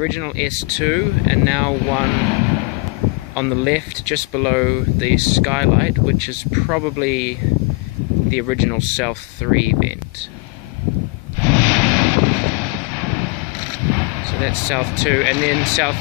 original S2 and now one on the left just below the skylight, which is probably the original South 3 vent. So that's South 2, and then South